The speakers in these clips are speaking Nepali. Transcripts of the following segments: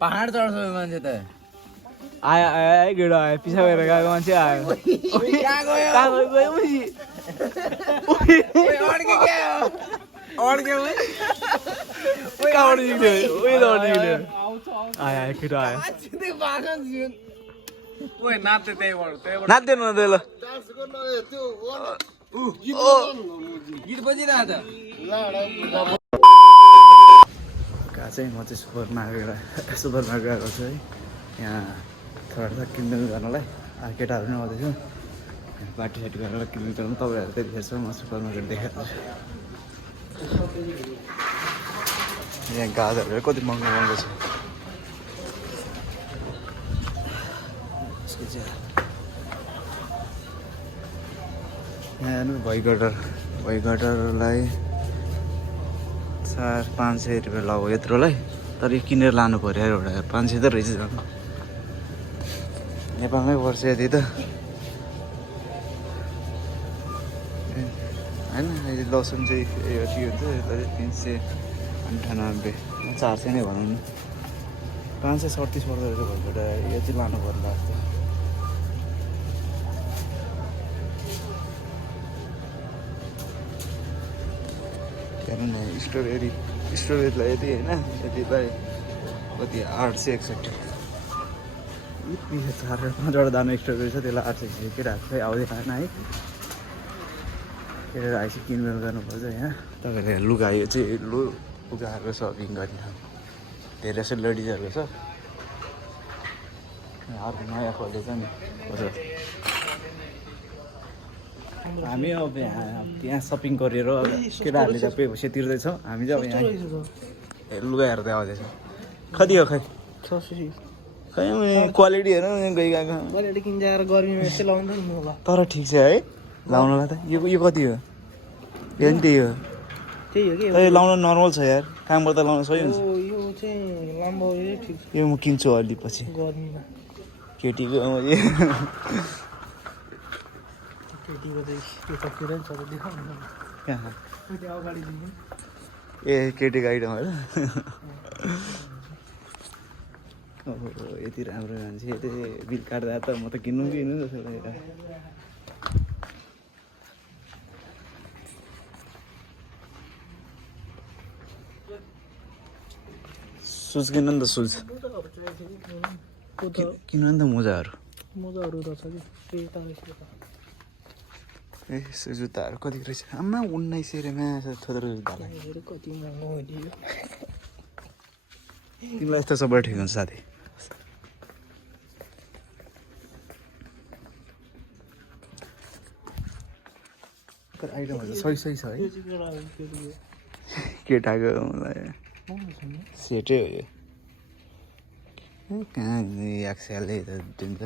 पहाड चढ्छ मान्छे त आयो आयो है गेडो आयो पिछा गएर गएको मान्छे आयो कहाँ गयो मुजी कहाँबाट निक्ल्यो उयो त निक्ल्यो आयो आयो केटो आयो नाच्दैन न ल गीत बजिरहेको कहाँ चाहिँ म चाहिँ सुपर मार्केट गएको छु है यहाँ थोडा किनमेल गर्नलाई केटाहरू पनि आउँदैछु पार्टी सार्टी गरेर किनमेल गर्नु तपाईँहरू त्यतिखेर छ म सुपर मार्केट देखाएको छु यहाँ गाजरहरू कति महँगो महँगो छ यहाँ हेर्नु भइगटरलाई 400-500 रुपियाँ लगाऊ यत्रोलाई तर यो किनेर लानु पऱ्यो एउटा 500 त रहेछ जानु नेपालमै पर्छ यति त होइन अहिले लसुन चाहिँ यति हुन्छ यता 398 400 नै भनौँ न 537 पर्दो रहेछ भइगट यो चाहिँ लानु पर्ला जस्तो स्टोरेजलाई यति होइन यतिलाई कति 861 5-6वटा दाना स्टोरेज छ त्यसलाई 861 केटाहरू खै आउँदैन होइन है केटाहरू आएपछि किनमेल गर्नुपर्छ यहाँ तपाईँहरूले लुगा यो चाहिँ लुगाहरूको सपिङ गर्ने धेरै जस्तो लेडिजहरूको छ अर्को नयाँ खोलेको छ नि हामी अब यहाँ सपिङ गरेर केटाहरूले चाहिँ पैसा तिर्दैछौँ हामी चाहिँ अब यहाँ लुगा हेर्दै आउँदैछौँ कति हो खै खै क्वालिटी हेर गइ गएको तर ठिक छ है लाउनलाई त यो कति हो यो पनि त्यही हो त्यही लाउन नर्मल छ यार कामबाट त लाउन सही हुन्छ यो म किन्छु अलि पछि केटीको ए केटीको आइटमहरू यति राम्रो मान्छे यति बिल काट्दा त म त किन्नु जस्तो लागेर सुज किन्नु नि त सुज किन्नु नि त मोजाहरू ए जुत्ताहरू कति रहेछ आमा 1900 रुपियाँमा थोत्रो जुत्तालाई तिमीलाई यस्तो सबै ठिक हुन्छ साथी आइटमहरू सही छ है केटाको मलाई सेटै हो यो कहाँ एक्सएलले त दिन्छ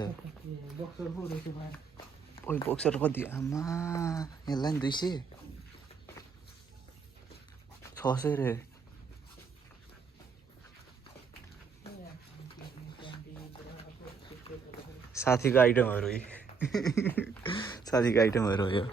ओइ बक्सर कति आमा यसलाई नि 200 600 रे साथीको आइटमहरू हो यो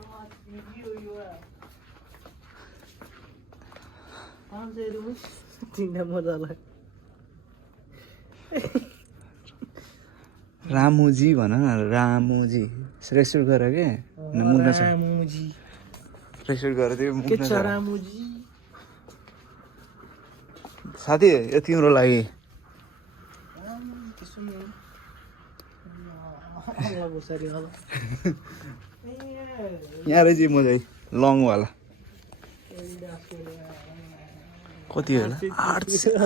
रामुजी भन न रामुजी रेस्टुरेन्ट गर के मुग्न छ रामुजी रेस्टुरेन्ट गर त्यो मुग्न छ रामुजी साथी यो तिम्रो लागि यहाँ रहेछ मजा लङ वाला कति होला 800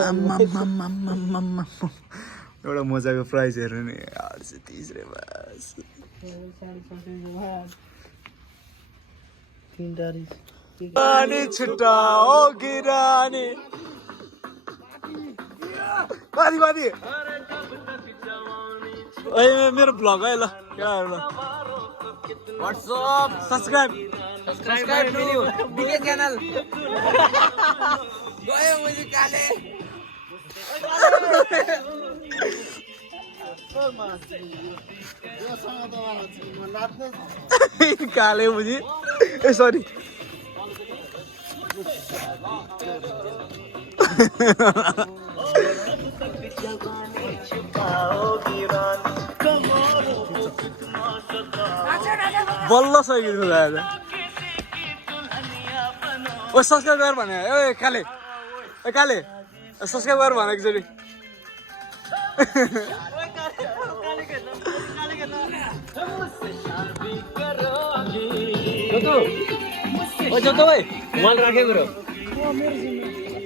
एउटा मजाको प्राइस हेर्नु नि 830 रे बस पानी छुटाओ गिरानी बादी ओए मेरो ब्लग है ल केटाहरु What's up? Subscribe to BK channel. गयो मुझे काले काले मुझे ए सॉरी बल्ल सकिन्छ दादा ओ सब्सक्राइब गर भने ए काले सब्सक्राइब गर भने एकचोटि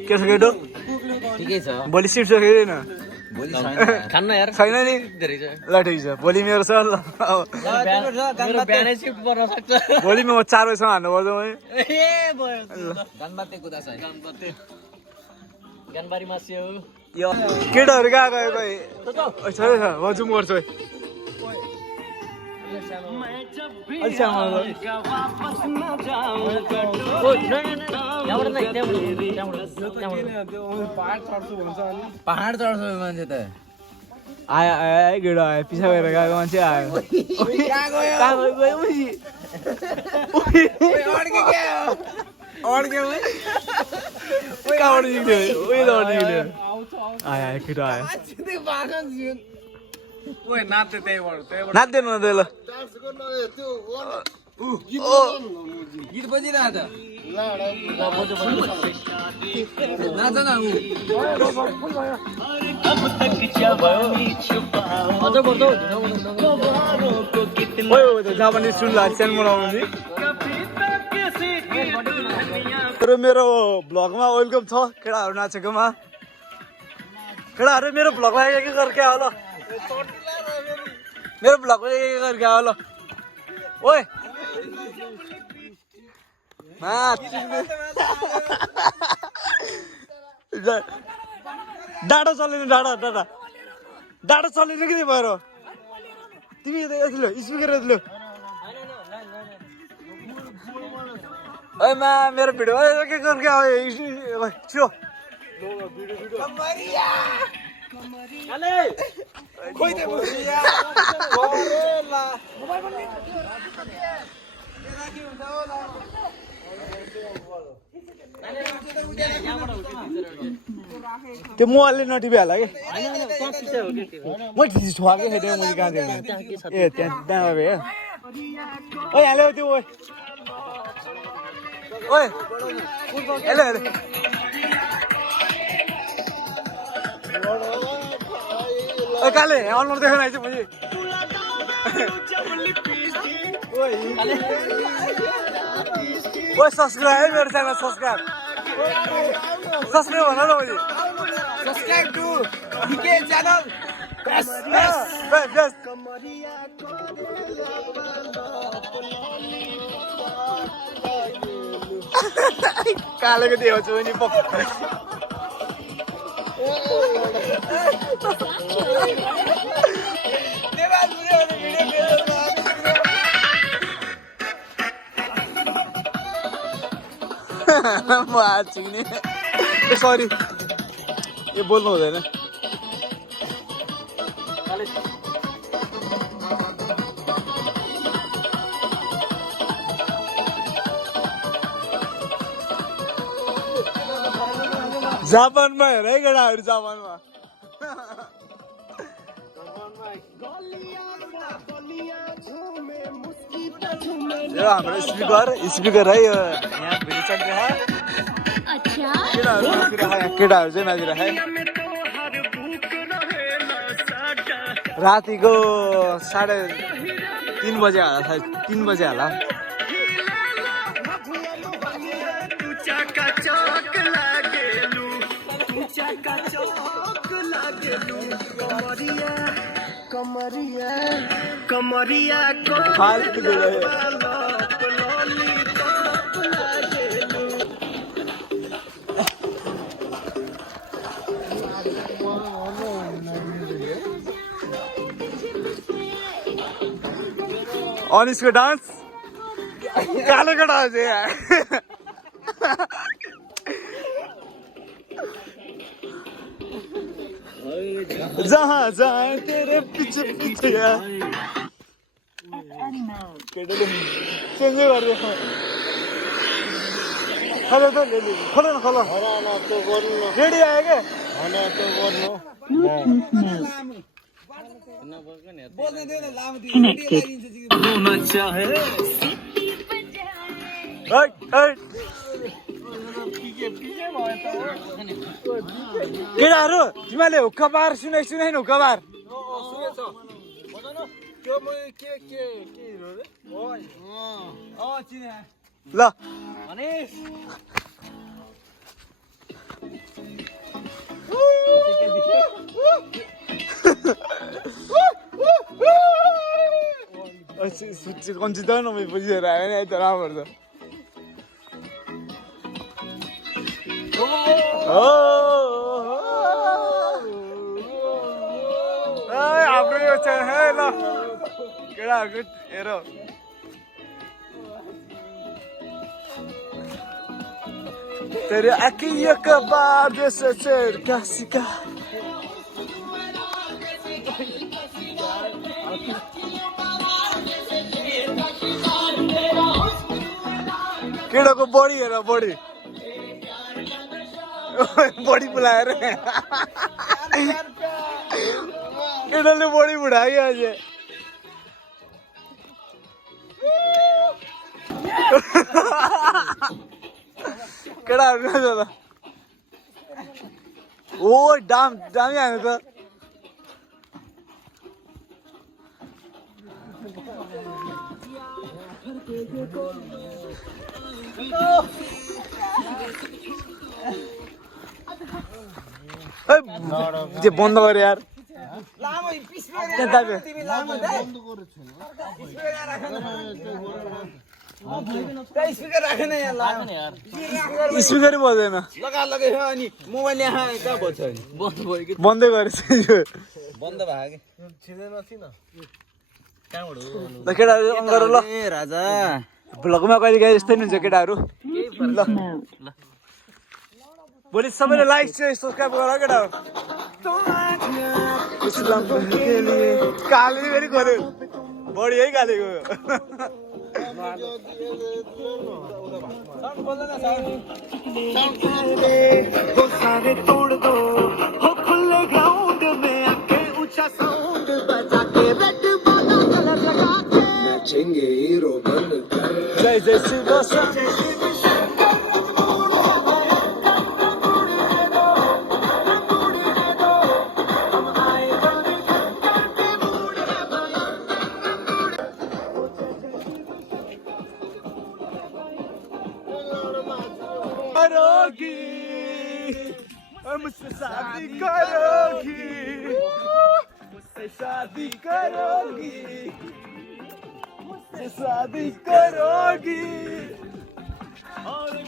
के छ केटो ठिकै छ भोलि सिट छ कि छैन खान्न यार छैन नि ल ठिक छ भोलि मेरो छ ल मेरो बिहानै शिफ्ट पर्न सक्छ भोलि म 4 बजीसम्म हान्नु पर्छ म ए भयो गनबाते कुदा छ गनबारीमा स्यो यो केटाहरु कहाँ गयो खोइ छैन छ म जुम गर्छु है पहाड चढ्छ मान्छे त आयो आयो केटा आयो पिछा गएर गएको मान्छे आयो कहाँ गयो कहाँबाट निक्ल्यो आयो केटा आयो नाच्दैन न ल गीत बजिरहेको नाच न जापानिज सुन्ला च्यान बनाउने मेरो भ्लगमा वेलकम छ केटाहरू नाचेकोमा केटाहरू मेरो भ्लगमा के गरेर होला मेरो भ्लगमा के गरेर होला ओए डाटा चलेन डाटा चलेन कि भएर तिमी यतिलो स्पिकर यतिलो ओए मा मेरो भिडियो के गरेर आयो छियो त्यो मोबाइलले नटिपिहाल्ला कि म ठुवाकै खेल्थेँ मैले कहाँ थिएँ ए त्यहाँ भए ओइ हाल्यो त्यो ओइ ओइ हेलो हेलो ओइ काले अनुहार देखाउन आइछ मैले ओइ सब्सक्राइब है मेरो च्यानल सब्सक्राइब भन न मैले subscribe to DK channel best कालेको देखाउँछु नि म हाच्ने सरी यो बोल्नु हुँदैन जापानमा हेर है केटाहरू जापानमा यो हाम्रो स्पिकर है यो यहाँ भिडियो चलिरहेको केटाहरू चाहिँ नाचिरहेको है रातिको 3:30 बजे होला सायद 3 बजे होला कमरिया फालतू अनिसको डान्स कालेको डान्स यार जहाँ जाए तेरे पीछे पीछे केटोले चेन्जै गरिदियो खोलो त खोलो न रेडी आयो क्या बोल्न देऊ न लामो दियो लगाइदिन्छ केटाहरू तिमीले हुक्का बार सुनाइ हुक्का बार ल considerano non mi puoi dire, niente, no, guarda. Apri yo che hai la. Keda good hero. तेरे अखियों का बार जैसे cerca सिका केटाको बडी हेर बडी बडी बुलाएर केटाले बडी बुढायो अझै केटाहरू त ओ दामी हाल्नु त जे बन्द गरे यार लामो तिमी लामो दे स्पिकर राखेन यहाँ लामो स्पिकरै बज्दैन लगा अनि मोबाइल यहाँ कहाँ बज्छ नि बन्द भयो कि बन्दै गरेछ यो बन्द भयो कि छिदैन थिन कहाँबाट हो ल केटाहरू अन गर ल ए राजा भ्लगमा कहिले काहीँ यस्तै हुन्छ केटाहरू ल भोलि सबैले लाइक चाहिँ सब्सक्राइब गर केटाहरू काले फेरि गऱ्यो बढी है कालेको सारे तोड़ दो हो खुले ग्राउंड में आके ऊंचा साउंड बजा के रेड वाला कलर लगा के नाचेंगे हीरो बनकर जय जय शिव करोगी मुझसे शादी करोगी मुझसे शादी करोगी मुझसे शादी करोगी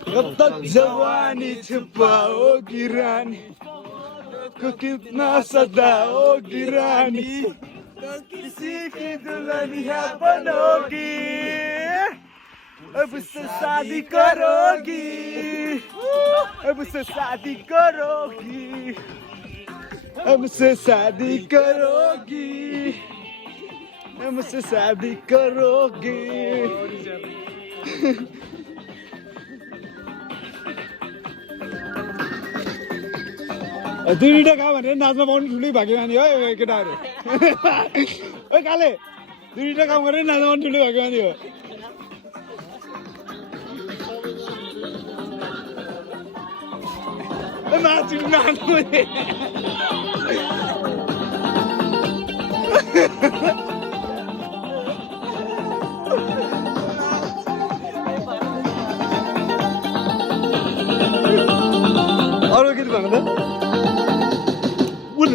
कब तक जवानी छुपाओगी रानी को कितना सताओगी रानी किसी की दुल्हनिया बनोगी अब उससे शादी करोगी अब उससे शादी करोगी अब उससे शादी करोगी अब उससे शादी करोगी दुईटा कहाँ भनेर नाच्न पाउनु ठुलै भाग्यमानी हो केटाहरू ओ काले दुईटा काम गरेर नाच्न पाउनु ठुलै भाग्यमानी हो नाच्नु नाच्नु अरू के भन्नु त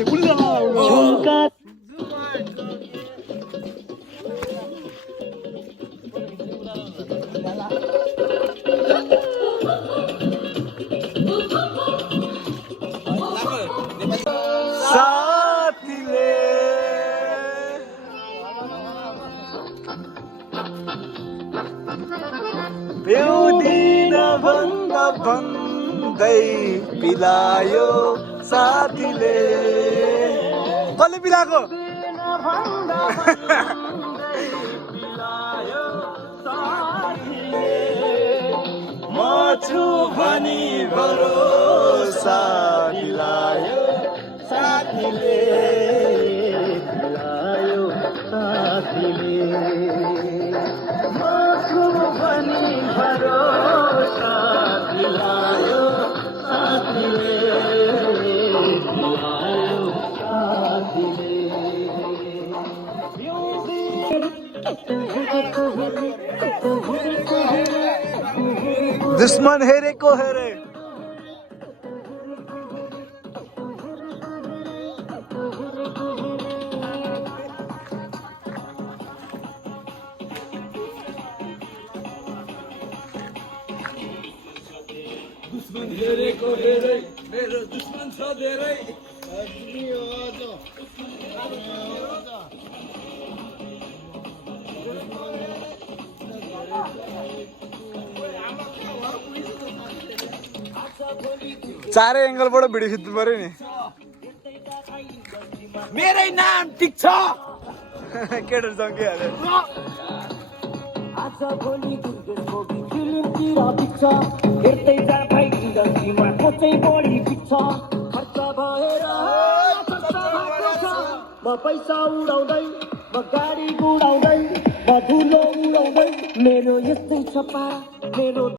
उसले साथीले बेउदिन भन्दा भन्दै पिलायो साथीले कसले पिलाएको म छु भनी भरोसा पिलायो साथीले दिलायो साथीले मको पनि भरोसा दिलायो साथीले दिलायो साथीले दुश्मन हेरेको हेरे दुश्मन हेरेको हेरे मेरो दुश्मन छ धेरै चारै एङ्गलबाट भिडियो खिच्नु पर्यो नि मेरै नाम टिक छ केटो जङ्गिहाल्यो आज भोलि दुर्गेशको फिल्मतिर बिक्छ हेर्दै जा भाइ इन्डस्ट्रीमा को चाहिँ बढी बिक्छ खर्च भएर म पैसा उडाउँदै म गाडी गुडाउँदै म धुलो उडाउँदै मेरो यस्तै छ पारा मेरो